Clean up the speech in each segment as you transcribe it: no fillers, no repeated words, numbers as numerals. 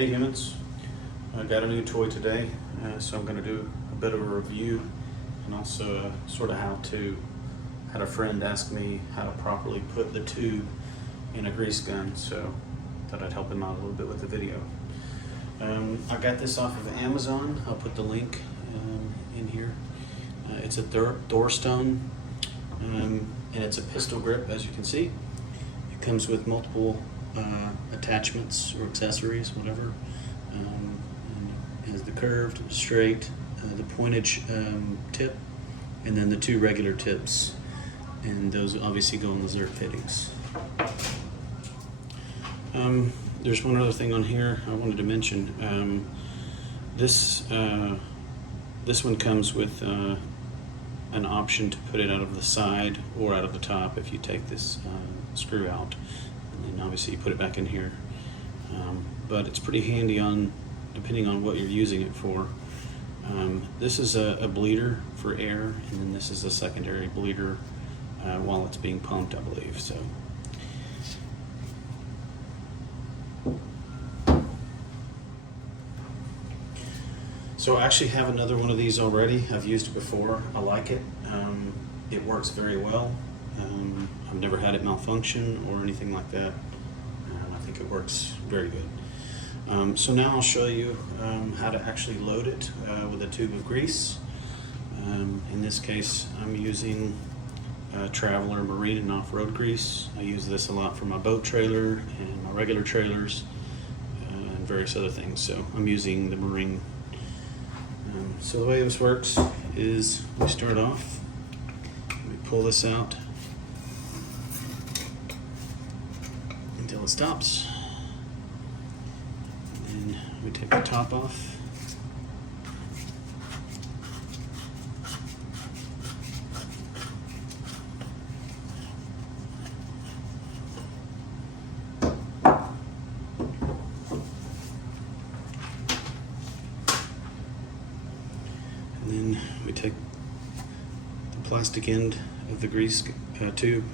Hey humans, I got a new toy today, so I'm going to do a bit of a review and also sort of how to. Had a friend ask me how to properly put the tube in a grease gun, so thought I'd help him out a little bit with the video. I got this off of Amazon. I'll put the link in here. It's a Thorstone, and it's a pistol grip, as you can see. It comes with multiple attachments or accessories, whatever. And it has the curved, straight, the pointage tip, and then the two regular tips. And those obviously go in the Zerk fittings. There's one other thing on here I wanted to mention. This one comes with an option to put it out of the side or out of the top if you take this screw out, and then obviously you put it back in here. But it's pretty handy depending on what you're using it for. This is a bleeder for air, and then this is a secondary bleeder while it's being pumped, I believe. So I actually have another one of these already. I've used it before. I like it. It works very well. I've never had it malfunction or anything like that. I think it works very good. So now I'll show you how to actually load it with a tube of grease. In this case, I'm using Traveler marine and off-road grease. I use this a lot for my boat trailer and my regular trailers and various other things. So I'm using the marine. So the way this works is we start off, we pull this out until it stops, and then we take the top off. And then we take the plastic end of the grease tube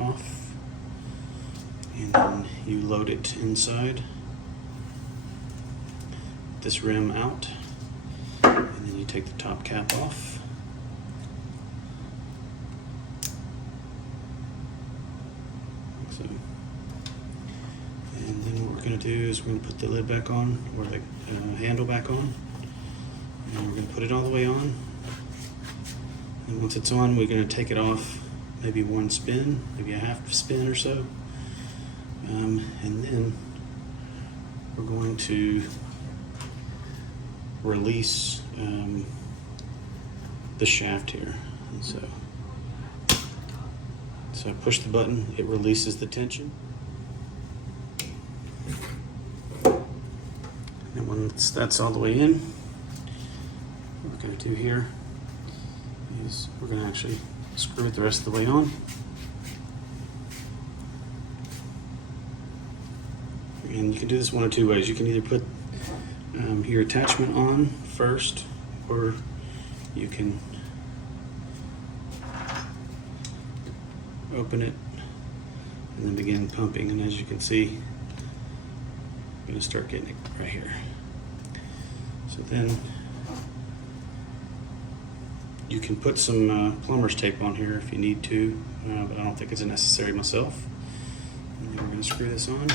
off, and then you load it inside, this rim out, and then you take the top cap off. Like so. And then what we're going to do is we're going to put the lid back on, or the handle back on. And we're going to put it all the way on, and once it's on, we're going to take it off maybe one spin, maybe a half spin or so, and then we're going to release the shaft here. And so I push the button, it releases the tension, and once that's all the way in, what we're going to do here is we're going to actually screw it the rest of the way on. And you can do this one of two ways. You can either put your attachment on first, or you can open it and then begin pumping. And as you can see, I'm going to start getting it right here. So then you can put some plumber's tape on here if you need to, but I don't think it's necessary myself. And then we're going to screw this on.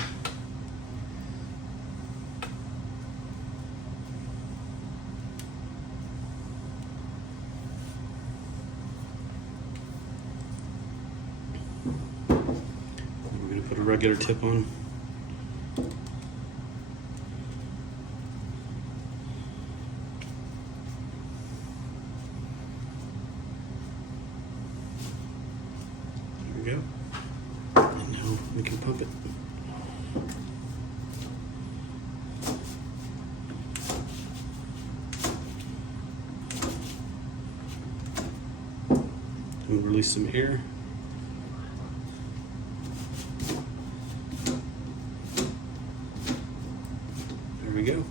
And we're going to put a regular tip on. Go. And now we can pump it. We'll release some air. There we go.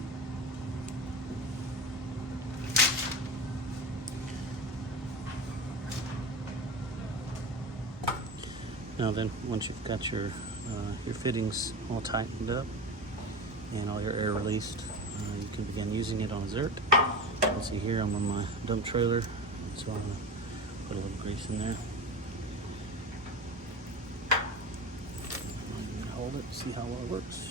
Now then, once you've got your fittings all tightened up, and all your air released. You can begin using it on a Zert. Let's see here, I'm on my dump trailer, so I'm gonna put a little grease in there. I'm gonna hold it, see how well it works.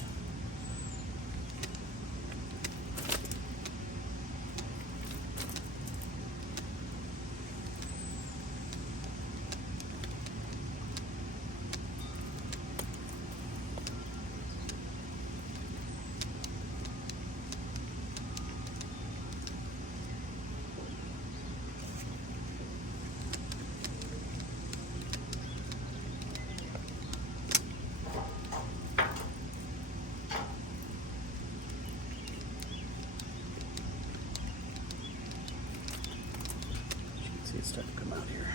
See, it's starting to come out here.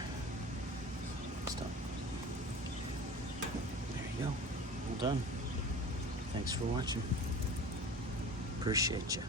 Stop. There you go. All done. Thanks for watching. Appreciate you.